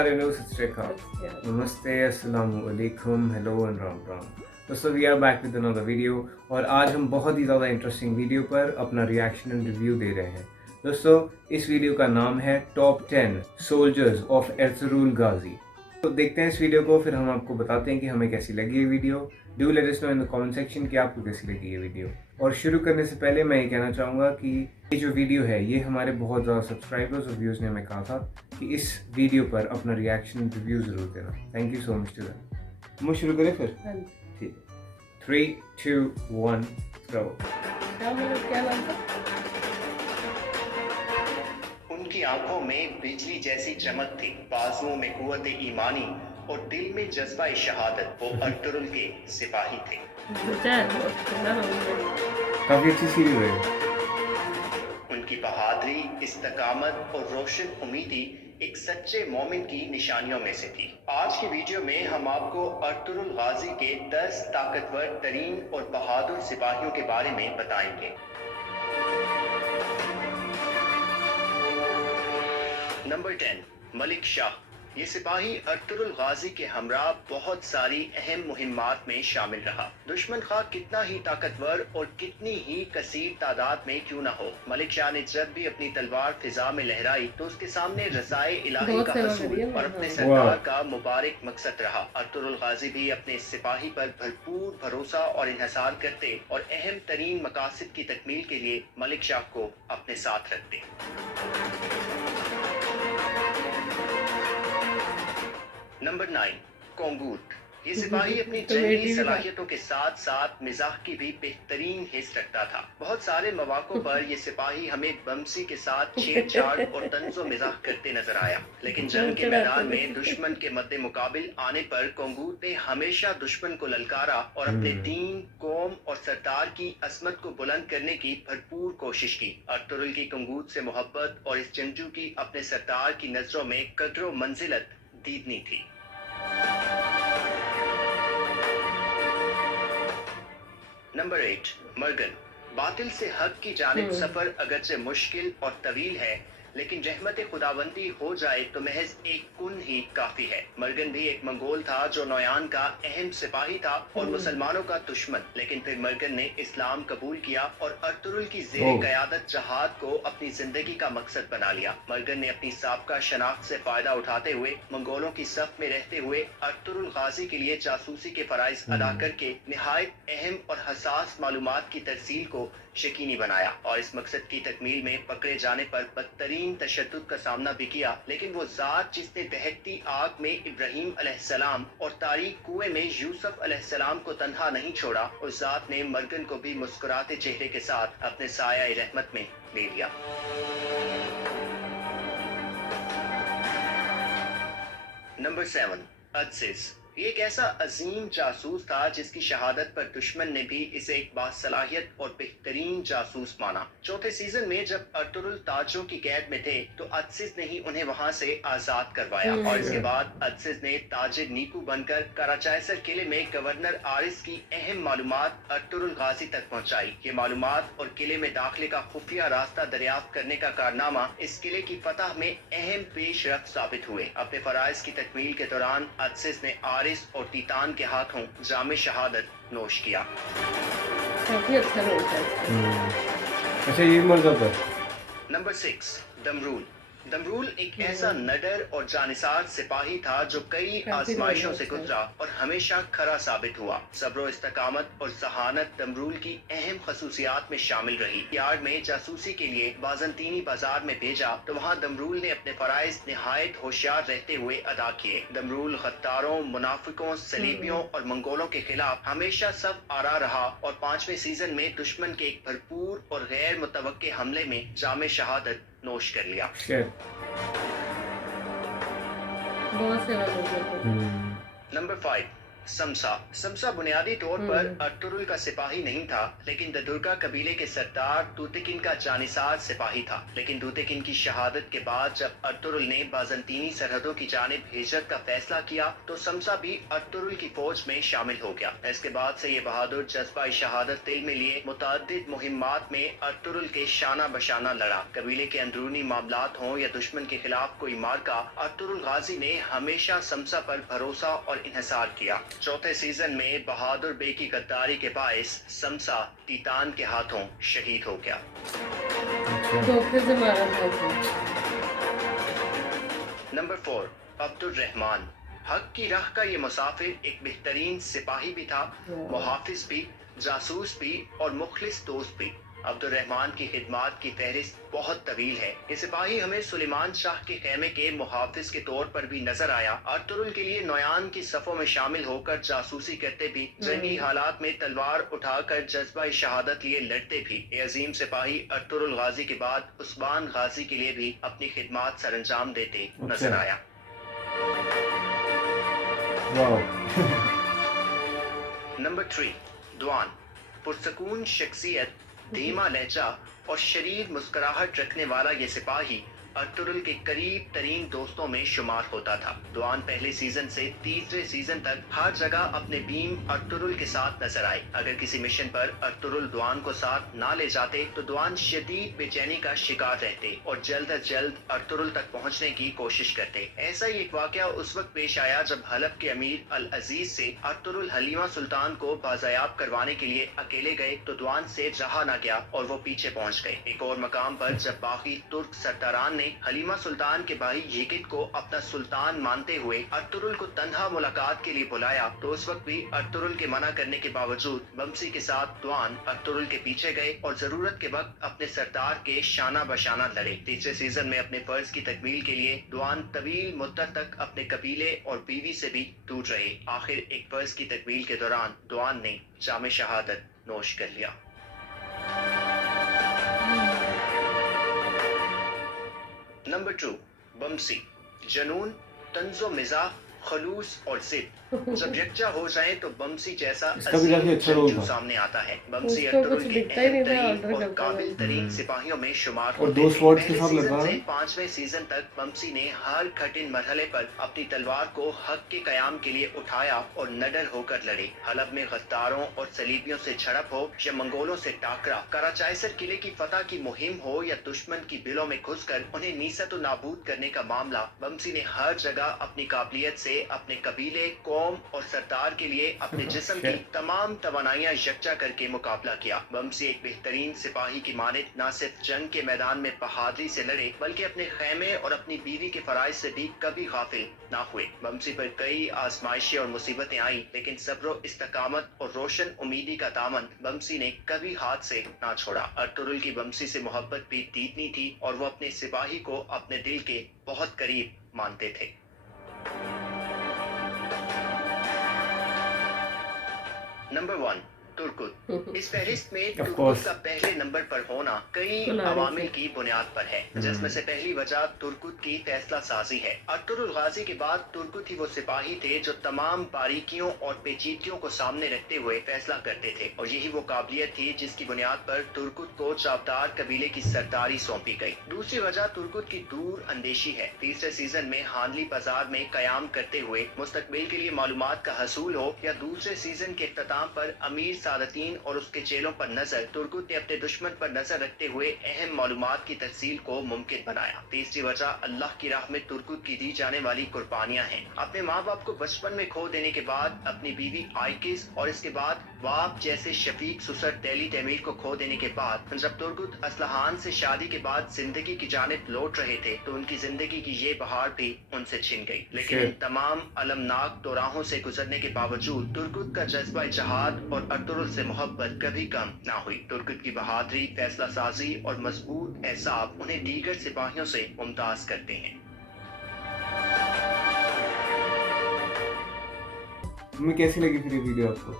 Narenu Satsrikal. Namaste, Assalamu alaikum, hello and Ram Ram. दोस्तों we are back with another video और आज हम बहुत ही ज़्यादा इंटरेस्टिंग वीडियो पर अपना रिएक्शन एंड रिव्यू दे रहे हैं. दोस्तों इस वीडियो का नाम है टॉप 10 सोल्जर्स ऑफ एर्तुगरुल गाजी. तो देखते हैं इस वीडियो को, फिर हम आपको बताते हैं कि हमें कैसी लगी ये video. Do let us know in the comment section कि आपको कैसी लगी ये वीडियो. और शुरू करने से पहले मैं ये कहना चाहूँगा कि ये जो वीडियो है ये हमारे बहुत ज़्यादा सब्सक्राइबर्स और व्यूज़ ने हमें कहा था कि इस वीडियो पर अपना रिएक्शन रिव्यू ज़रूर देना. Thank you so much to that. हम शुरू करें फिर? ठीक है. 3, 2, 1, go. उनकी आंखों में बिजली जैसी चमक थी, बाजुओं में कुव्वत ईमानी और दिल में जज्बा शहादत. वो अर्तुगरुल के सिपाही थे. काफ़ी अच्छी सीरीज है. उनकी बहादुरी, इस्तकामत और रोशन उम्मीदी एक सच्चे मोमिन की निशानियों में से थी. आज की वीडियो में हम आपको अर्तुगरुल गाजी के 10 ताकतवर तरीन और बहादुर सिपाहियों के बारे में बताएंगे. नंबर 10, मलिक शाह. ये सिपाही अर्तुगरुल गाजी के हमरा बहुत सारी अहम मुहिम्मात में शामिल रहा. दुश्मन खा कितना ही ताकतवर और कितनी ही कसीर तादाद में क्यों न हो, मलिक शाह ने जब भी अपनी तलवार फिजा में लहराई तो उसके सामने रज़ाए इलाही का हसूल और अपने सरदार का मुबारक मकसद रहा. अर्तुगरुल गाजी भी अपने सिपाही पर भरपूर भरोसा और इन्हिसार करते और अहम तरीन मकासद की तकमील के लिए मलिक शाह को अपने साथ रखते. नंबर 9, कोंगूट. ये सिपाही अपनी जंगी सलाहियतों के साथ साथ मिजाह की भी बेहतरीन हिस्स रखता था. बहुत सारे मौकों पर ये सिपाही हमें बमसी के साथ छेड़छाड़ और तंज़ो मिजाह करते नजर आया, लेकिन जंग के मैदान में दुश्मन के मद्दे मुकाबिल आने पर कोंगूट ने हमेशा दुश्मन को ललकारा और अपने दीन, कौम और सरदार की असमत को बुलंद करने की भरपूर कोशिश की. अर्तुगरुल की कोंगूट से मोहब्बत और इस जंगजू की अपने सरदार की नजरों में कदर मंजिलत दीदनी थी. Number 8, Morgan. बातिल से हक की जानिब सफर अगरचे मुश्किल और तवील है, लेकिन रहमत खुदावंदी हो जाए तो महज एक कुन ही काफी है. मर्गन भी एक मंगोल था जो नौयान का अहम सिपाही था और मुसलमानों का दुश्मन, लेकिन फिर मर्गन ने इस्लाम कबूल किया और अर्तुगरुल की ज़ेरे क़यादत जहाद को अपनी जिंदगी का मकसद बना लिया. मर्गन ने अपनी साबका शनाख्त से फायदा उठाते हुए मंगोलों की सफ में रहते हुए अर्तुगरुल गाजी के लिए जासूसी के फराइज अदा करके निहायत अहम और हसास मालूमात की तरसील को यकीनी बनाया और इस मकसद की तकमील में पकड़े जाने पर बदतरीन तशद्दुद का सामना भी किया. लेकिन वो ज़ात जिसने दहकती आग में इब्राहीम अलैहिस्सलाम और तारीक कुएं में यूसुफ अलैहिस्सलाम को तन्हा नहीं छोड़ा, उस ज़ात ने मर्गन को भी मुस्कुराते चेहरे के साथ अपने साया रहमत में ले लिया. नंबर 7, अज़ीज़. ये एक ऐसा अजीम जासूस था जिसकी शहादत पर दुश्मन ने भी इसे एक बासलाहियत और बेहतरीन जासूस माना. चौथे सीजन में जब अर्तुगरुल ताजों की कैद में थे तो अज़ीज़ ने ही उन्हें वहां से आजाद करवाया और इसके बाद अज़ीज़ ने ताजिर नीकू बनकर कराचायसर किले में गवर्नर आरिस की अहम मालूमात अर्तुगरुल गाजी तक पहुंचाई. ये मालूमात और किले में दाखिले का खुफिया रास्ता दरियाफ्त करने का कारनामा इस किले की फतह में अहम पेशरफ्त साबित हुए. अपने फराइज की तकमील के दौरान अज़ीज़ ने आरिस और तीतान के हाथों जामे शहादत नोश किया. काफी अच्छा रोल था. अच्छा ये मर जाता है. नंबर 6, दमरूल. दमरूल एक ऐसा नडर और जानिसार सिपाही था जो कई आजमाइशों से गुजरा और हमेशा खरा साबित हुआ. सब्र इस्तकामत और जहानत दमरूल की अहम खसूसियात में शामिल रही. यार्ड में जासूसी के लिए बाज़ंतीनी बाजार में भेजा तो वहाँ दमरूल ने अपने फराइज निहायत होशियार रहते हुए अदा किए. दमरूल गद्दारों, मुनाफिकों, सलीबियों और मंगोलों के खिलाफ हमेशा सब आरा रहा और 5वें सीजन में दुश्मन के एक भरपूर और गैर मुतवक्के हमले में जामे शहादत नोश कर लिया. बहुत सेवा लोग. नंबर 5, समसा बुनियादी तौर पर अर्तुरुल का सिपाही नहीं था, लेकिन ददुर्गा कबीले के सरदार दूतिकिन का जानिसार सिपाही था। लेकिन दूतिकिन की शहादत के बाद जब अर्तुरुल ने बाज़ंतीनी सरहदों की जानिब हिजरत का फैसला किया तो समसा भी अर्तुरुल की फौज में शामिल हो गया। इसके बाद से ये बहादुर जज्बा शहादत दिल में लिए मुतअद्दिद मुहिम्मात में अर्तुरुल के शाना बशाना लड़ा। कबीले के अंदरूनी मामलात हों या दुश्मन के खिलाफ कोई मार्का, अर्तुरुल गाजी ने हमेशा समसा पर भरोसा और इन्हिसार किया। चौथे सीजन में बहादुर बे की गद्दारी के बायस समसा तीतान के हाथों शहीद हो गया। धोखे से मारा था उसे। नंबर 4, अब्दुल रहमान। हक की राह का ये मुसाफिर एक बेहतरीन सिपाही भी था, मुहाफिज भी, जासूस भी और मुखलिस दोस्त भी। अब्दुल रहमान की खिदमात की फहरिस्त बहुत तवील है। ये सिपाही हमें सुलेमान शाह के खेमे के मुहाफिज के तौर पर भी नजर आया। अर्तुरुल के लिए नौयान की सफों में शामिल होकर जासूसी करते भी, जंगी हालात में तलवार उठाकर जज्बा शहादत लिए लड़ते भी। ये अजीम सिपाही अर्तुरुल गाजी के बाद उस्मान गाजी के लिए भी अपनी खिदमात सरंजाम देते नजर आया। नंबर 3, दुआन। पुरसकून शख्सियत, धीमा लहजा और शरीर मुस्कुराहट रखने वाला ये सिपाही अर्तुरुल के करीब तरीन दोस्तों में शुमार होता था। दुआन पहले सीजन से तीसरे सीजन तक हर जगह अपने बीम अर्तुरुल के साथ नजर आए। अगर किसी मिशन पर अर्तुरुल दुआन को साथ ना ले जाते तो दुआन शदीद बेचैनी का शिकार रहते और जल्द अज जल्द अर्तुरुल तक पहुंचने की कोशिश करते। ऐसा ही एक वाकया उस वक्त पेश आया जब हलब के अमीर अल अजीज से अर्तुरुल हलीमा सुल्तान को बाज़याब करवाने के लिए अकेले गए तो दुआन से रहा न गया और वो पीछे पहुंच गए। एक और मकाम पर जब बाकी तुर्क सरदारान ने हलीमा सुल्तान के भाई येगिद को अपना सुल्तान मानते हुए अर्तुरुल को तन्हा मुलाकात के लिए बुलाया तो उस वक्त भी अर्तुरुल के मना करने के बावजूद बमसी के साथ दुआन अर्तुरुल के पीछे गए और जरूरत के वक्त अपने सरदार के शाना बशाना लड़े। तीसरे सीजन में अपने फर्ज की तकमील के लिए दुआन तवील मुद्दत तक अपने कबीले और बीवी से भी दूर रहे। आखिर एक फर्ज की तकमील के दौरान दुआन ने जामे शहादत नोश कर लिया। नंबर 2, बमसी। जुनून, तंज़ो मिज़ाह, खलूस और जिद जब यकजा हो जाए तो बमसी जैसा जंगजू सामने आता है। बमसी अर्तुरुल के अहम तरीन और काबिल तरीन सिपाहियों में शुमार होते थे। पहले सीजन से 5वें सीजन तक बमसी ने हर कठिन मरहले पर अपनी तलवार को हक के कयाम के लिए उठाया और नडर होकर लड़े। हलब में गद्दारों और सलीबियों से झड़प हो या मंगोलों से टाकरा, कराचाइसर किले की फतह की मुहिम हो या दुश्मन की बिलों में घुसकर उन्हें नीसत नाबूद करने का मामला, बमसी ने हर जगह अपनी काबिलियत से अपने कबीले, कौम और सरदार के लिए अपने जिस्म की तमाम तवानाइयां यकजा करके मुकाबला किया। बमसी एक बेहतरीन सिपाही की मानित न सिर्फ जंग के मैदान में बहादुरी से लड़े बल्कि अपने खैमे और अपनी बीवी के फराइज से भी कभी गाफिल ना हुए। बमसी पर कई आजमाइशें और मुसीबतें आई लेकिन सब्र, इस्तकामत और रोशन उम्मीदी का दामन बमसी ने कभी हाथ से ना छोड़ा। अर्तुरुल की बमसी से मोहब्बत भी दीदनी थी और वो अपने सिपाही को अपने दिल के बहुत करीब मानते थे। नंबर 1, तुर्कुत। इस फहरिस्त में तुर्कुत का पहले नंबर पर होना कई अवामिल की बुनियाद पर है, जिसमें से पहली वजह तुर्कुत की फैसला साजी है। अर्तुरुल गाजी के बाद तुर्कुत ही वो सिपाही थे जो तमाम बारीकियों और पेचीदगियों को सामने रखते हुए फैसला करते थे और यही वो काबिलियत थी जिसकी बुनियाद पर तुर्कुत को चावदार कबीले की सरदारी सौंपी गई। दूसरी वजह तुर्कुत की दूर अंदेशी है। तीसरे सीजन में हानली बाजार में कयाम करते हुए मुस्तकबिल के लिए मालूमात का हसूल हो या दूसरे सीजन के इख्तिताम पर अमीर सादतीन और उसके चेलों पर नजर, तुर्कुत ने अपने दुश्मन पर नजर रखते हुए अहम मालूमात की तफसील को मुमकिन बनाया। तीसरी वजह अल्लाह की राह में तुर्कुत की दी जाने वाली कुर्बानियां हैं। अपने माँ बाप को बचपन में खो देने के बाद, अपनी बीवी आइकिस और इसके बाद बाप जैसे शफीक सुसर दिल्ली तमीर को खो देने के बाद जब तुर्कुत असलहान से शादी के बाद जिंदगी की जानिब लौट रहे थे तो उनकी जिंदगी की ये बहार भी उनसे छिन गई। लेकिन इन तमाम अलमनाक दौराहों से गुजरने के बावजूद तुर्कुत का जज्बा जहाद और अर्तुरुल से मोहब्बत कभी कम ना हुई। तुर्कुत की बहादुरी, फैसला साजी और मजबूत एहसाब उन्हें दीगर सिपाहियों से मुमताज करते हैं। तुम्हें कैसी लगी फिर ये वीडियो आपको?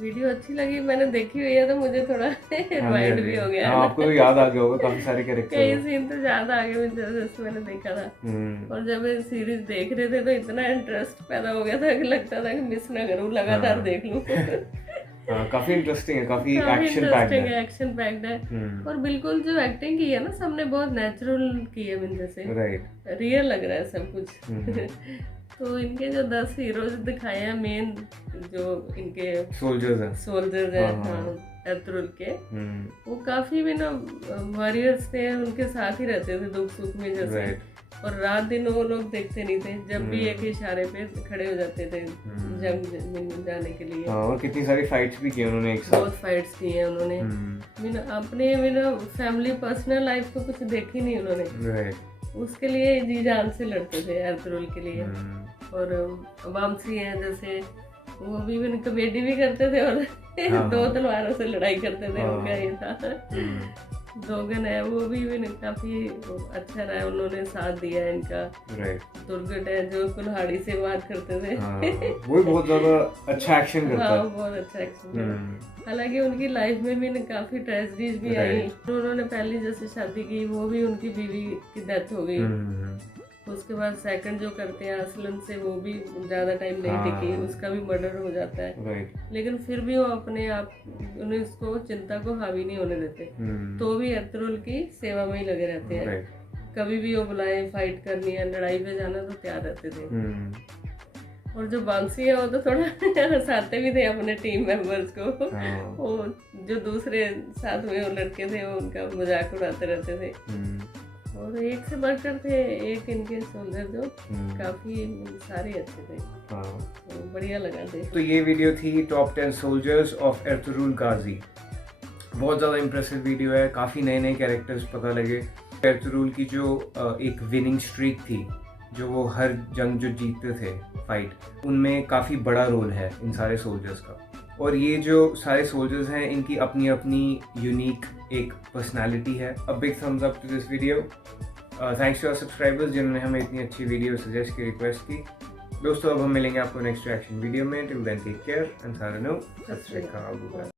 वीडियो अच्छी लगी, मैंने देखी हुई है तो मुझे थोड़ा रिमाइंड भी हो गया हाँ, आपको तो याद आ गया होगा काफी सारे कई कैरेक्टर। सीन तो याद आ गए मुझे, जैसे मैंने देखा था। और जब ये सीरीज देख रहे थे तो इतना इंटरेस्ट पैदा हो गया था कि लगता था कि मिस ना करूं, लगातार हाँ। देख लूं। हाँ, काफी इंटरेस्टिंग है, काफी काफी एक्शन पैक्ड इंटरेस्टिंग है। है, एक्शन पैक्ड है। हम्म, और बिल्कुल जो एक्टिंग की है ना सबने, बहुत नेचुरल की है, मीन जैसे राइट। रियल लग रहा है सब कुछ। हम्म। तो इनके जो 10 हीरोज दिखाए हैं मेन, जो इनके सोल्जर्स हैं। सोल्जर्स हैं, हाँ, हाँ। हाँ, एर्तुगरुल के, हम्म, वो काफी भी ना वॉरियर्स थे, उनके साथ ही रहते थे दुख सुख में जैसे। राइट। और रात दिन वो लोग देखते नहीं थे, जब भी एक इशारे पे खड़े हो जाते थे जंग में जाने के लिए। हाँ, और कितनी सारी फाइट्स भी की उन्होंने एक साथ। बहुत फाइट्स की हैं उन्होंने। हम्म, अपने फैमिली पर्सनल लाइफ को कुछ देखी नहीं उन्होंने, राइट। उसके लिए जी जान से लड़ते थे एर्तुगरुल के लिए। हम्म, और वामसी हैं जैसे, वो भी कमेडी भी करते थे और हाँ, दो हाँ। तलवारों से लड़ाई करते थे, हाँ। उनका ये था। हम्म, दोगन है, वो भी काफी अच्छा रहा, उन्होंने साथ दिया इनका। राइट। दुर्गट है जो कुल्हाड़ी से बात करते थे। हाँ, वो भी बहुत ज्यादा अच्छा एक्शन करता हाँ, है। बहुत अच्छा एक्शन है। हम्म, हालांकि उनकी लाइफ में भी काफी ट्रेजेडीज भी आई। Right. उन्होंने पहली जैसे शादी की, वो भी उनकी बीवी की डेथ हो गई। हम्म, उसके बाद सेकंड जो करते हैं असलन से, वो भी ज्यादा टाइम नहीं टिकी, हाँ। उसका भी मर्डर हो जाता है। राइट। लेकिन फिर भी वो अपने आप, उन्हें इसको चिंता को हावी नहीं होने देते, हम्म, तो भी एर्तुगरुल की सेवा में ही लगे रहते हैं। राइट। कभी भी वो बुलाए, फाइट करनी है, लड़ाई पे जाना, तो तैयार रहते थे। हम्म, और जो बांसी है वो तो थोड़ा हंसाते भी थे अपने टीम मेंबर्स को। हाँ। वो जो दूसरे साथ में वो लड़के थे, वो उनका मजाक उड़ाते रहते थे। हम्म, और एक से बढ़कर थे एक इनके सोल्जर जो काफी सारे अच्छे थे, हाँ। तो बढ़िया लगा थे। तो ये वीडियो थी टॉप 10 सोल्जर्स ऑफ एर्तुगरुल गाजी। बहुत ज़्यादा इम्प्रेसिव वीडियो है, काफ़ी नए नए कैरेक्टर्स पता लगे। एर्तुगरुल की जो एक विनिंग स्ट्रीक थी, जो वो हर जंग जो जीतते थे फाइट, उनमें काफ़ी बड़ा रोल है इन सारे सोल्जर्स का। और ये जो सारे सोल्जर्स हैं, इनकी अपनी अपनी यूनिक एक पर्सनालिटी है। A big thumbs up to this video. Thanks to our subscribers जिन्होंने हमें इतनी अच्छी वीडियो सजेस्ट की, रिक्वेस्ट की। दोस्तों, अब हम मिलेंगे आपको नेक्स्ट रिएक्शन वीडियो में। Till then take care and सारा नो, सत श्री अकाल।